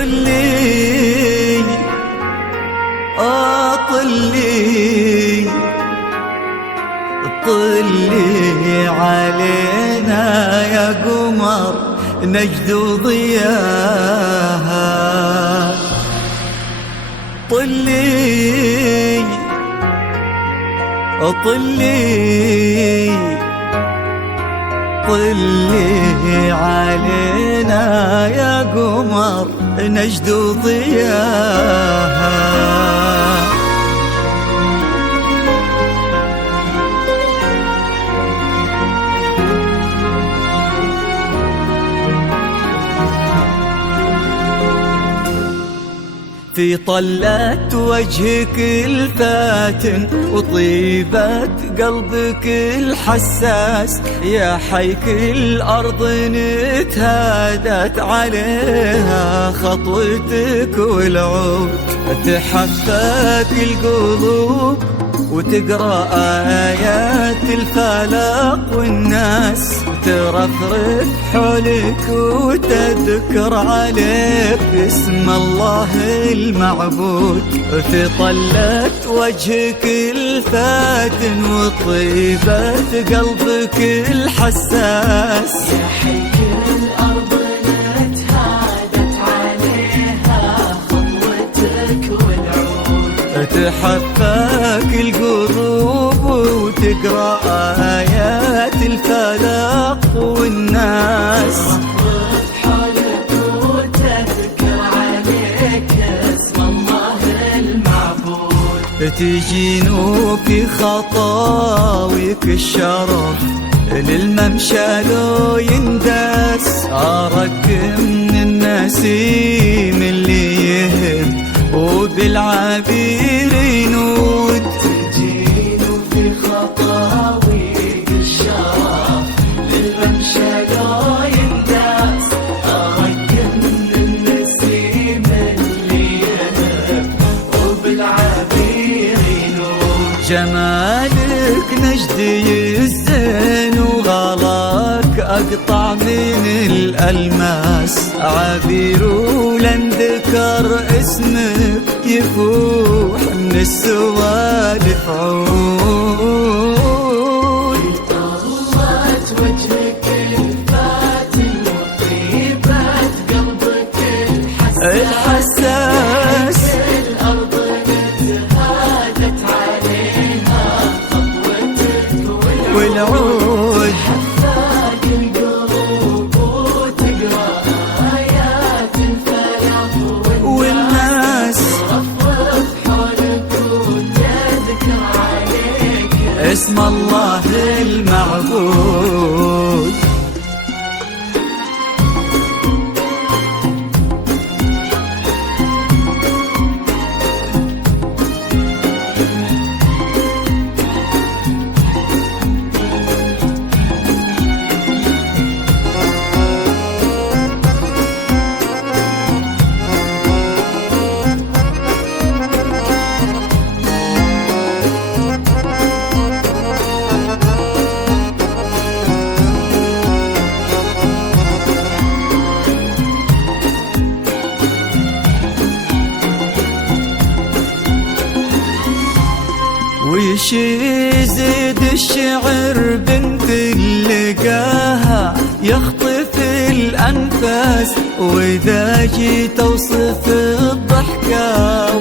طلي طلي طلي علينا يا قمر نجد ضياها. طلي طلي طلي علينا يا قمر نجد ضياها. في طلة وجهك الفاتن وطيبة قلبك الحساس، يا حيك الأرض نتهادت عليها خطوتك والعود. تحفك القلوب وتقرأ آيات الفلق، والناس ترفرف حولك وتذكر عليك اسم الله المعبود. في طلة وجهك الفاتن وطيبة قلبك الحساس، يا حيك الأرض نتهادت عليها خطوتك والعود. تحفك القلوب وتقرأ آيات الفلق، والناس ترفرف حولك وتذكر عليك اسم الله المعبود. تجينوا في خطاويك الشرف للممشى لو يندس، أراك من النسيم اللي يهم وبالعبير ينود. تجينوا في خطاويك الشرف للممشى لو يندس، أراك من النسيم اللي يهم وبالعبير ينود. جمالك نجدي الزين وغلاك أقطع من الألماس، عبير ولن ذكر اسمك يفوح من السوالف عود. طلت وجهك الفاتن وطيبة قلبك الحساس، الأرض نتهادت عليها خطوتك والعود. حفاك القلوب وتقرأ آيات الفلق، والناس ترفرف حولك وتذكر عليك اسم الله المعبود. وش يزيد الشعر بنت لقاها يخطف الأنفاس، وإذا جيت أوصف الضحكة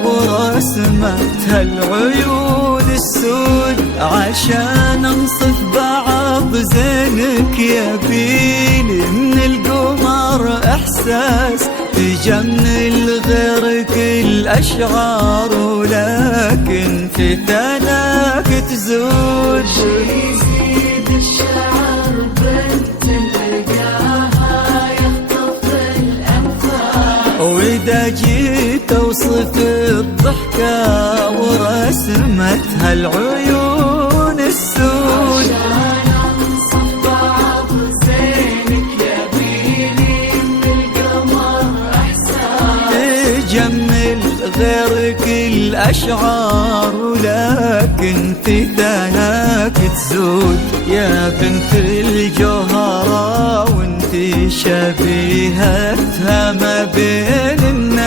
ورسمتها العيون السود، عشان أنصف بعض زينك يبيلي من القمر إحساس، تجمل غيرك الأشعار ولكن في ثناك تزود. يزيد الشعر بنت لقاها يخطف الأنفاس، وإذا جيت أوصف الضحكة ورسمتها العيون السود، عشان أنصف بعض زينك يبيلي من القمر إحساس، تجمل غيرك الأشعار ولكن في ثناك تزود. يا بنت الجوهرة وانت شبيهتها ما بين الناس،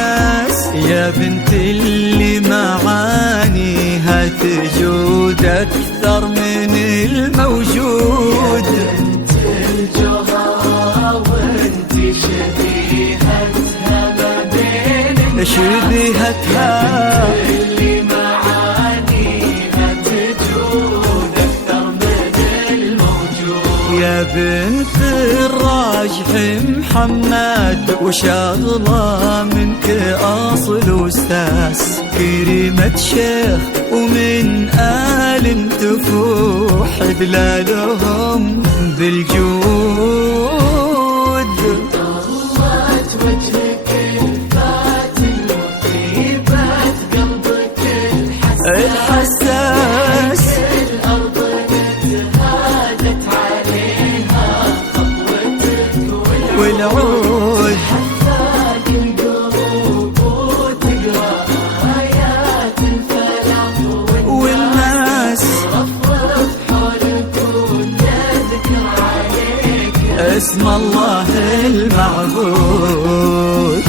أكثر من الموجود. انت الجوهرة وانت شبيهتها ما بين شبيهتها اللي معانيها تجود أكثر من الموجود. يا بنت الراجح محمد وشغلة منك أصل أستاذ، كريمة شيخ ومن آل تفوح دلالهم بالجود. ضلت وجهك الفاتن وطيبة قلبك الحساس، الأرض نتهادت عليها خطوتك والعود حفاك القلوب وتقرأ آيات الفلاح والناس رفرف حولك وتذكر عليك اسم الله المعبود.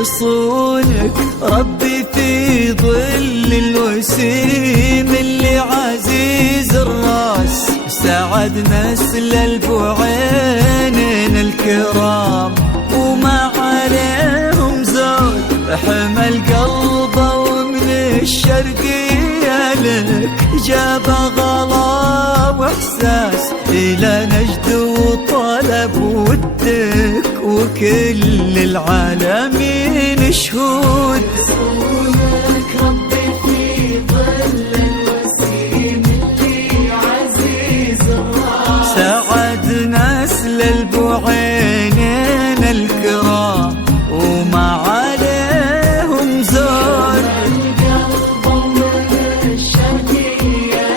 يصونك ربي في ظل الوسيم اللي عزيز الراس، سعد نسل البعينين الكرام وما عليهم زود، حمل قلبه ومن الشرقية لك جاب غلا واحساس، الى نجد وطلب ودك وكل العالمين شهود. يصونك ربي في ظل الوسيم اللي عزيز الراس، سعد نسل البعينين الكرام وما عليهم زود، القلب ومن الشرقية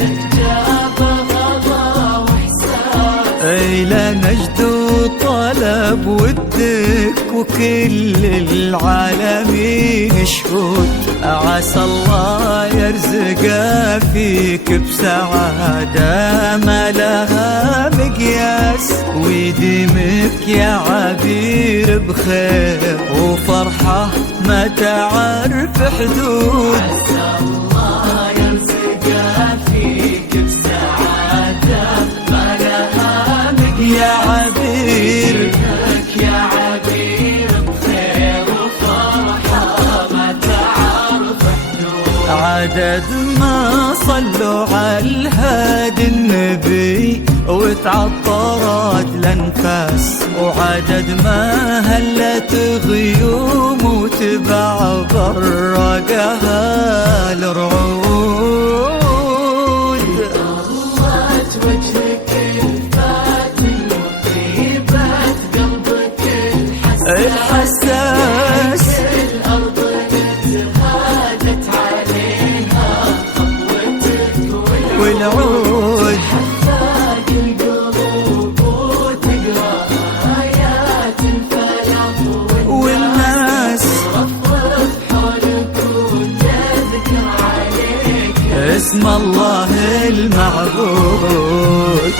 لك جاب غلا واحساس، إلى نجد وطلب ودك وكل العالمين شهود. عسى الله يرزق فيك بسعادة ما لها مقياس، ويديمك يا عبير بخير وفرحة ما تعرف حدود. عسى الله يرزق فيك بسعادة ما لها يا عبير يا عبير بخير وفرحة ما تعرف حدود. عدد ما صلوا على الهادي النبي وتعطرت الانفاس، وعدد ما هلت غيوم وتبع برقها الرعود. ضلت وجهك الفاتن وطيبة قلبك الحساس، الأرض نتهادت عليها خطوتك والعود حفاك القلوب وتقرأ آيات الفلاح والناس رفرف حولك وتذكر عليك اسم الله المعبود.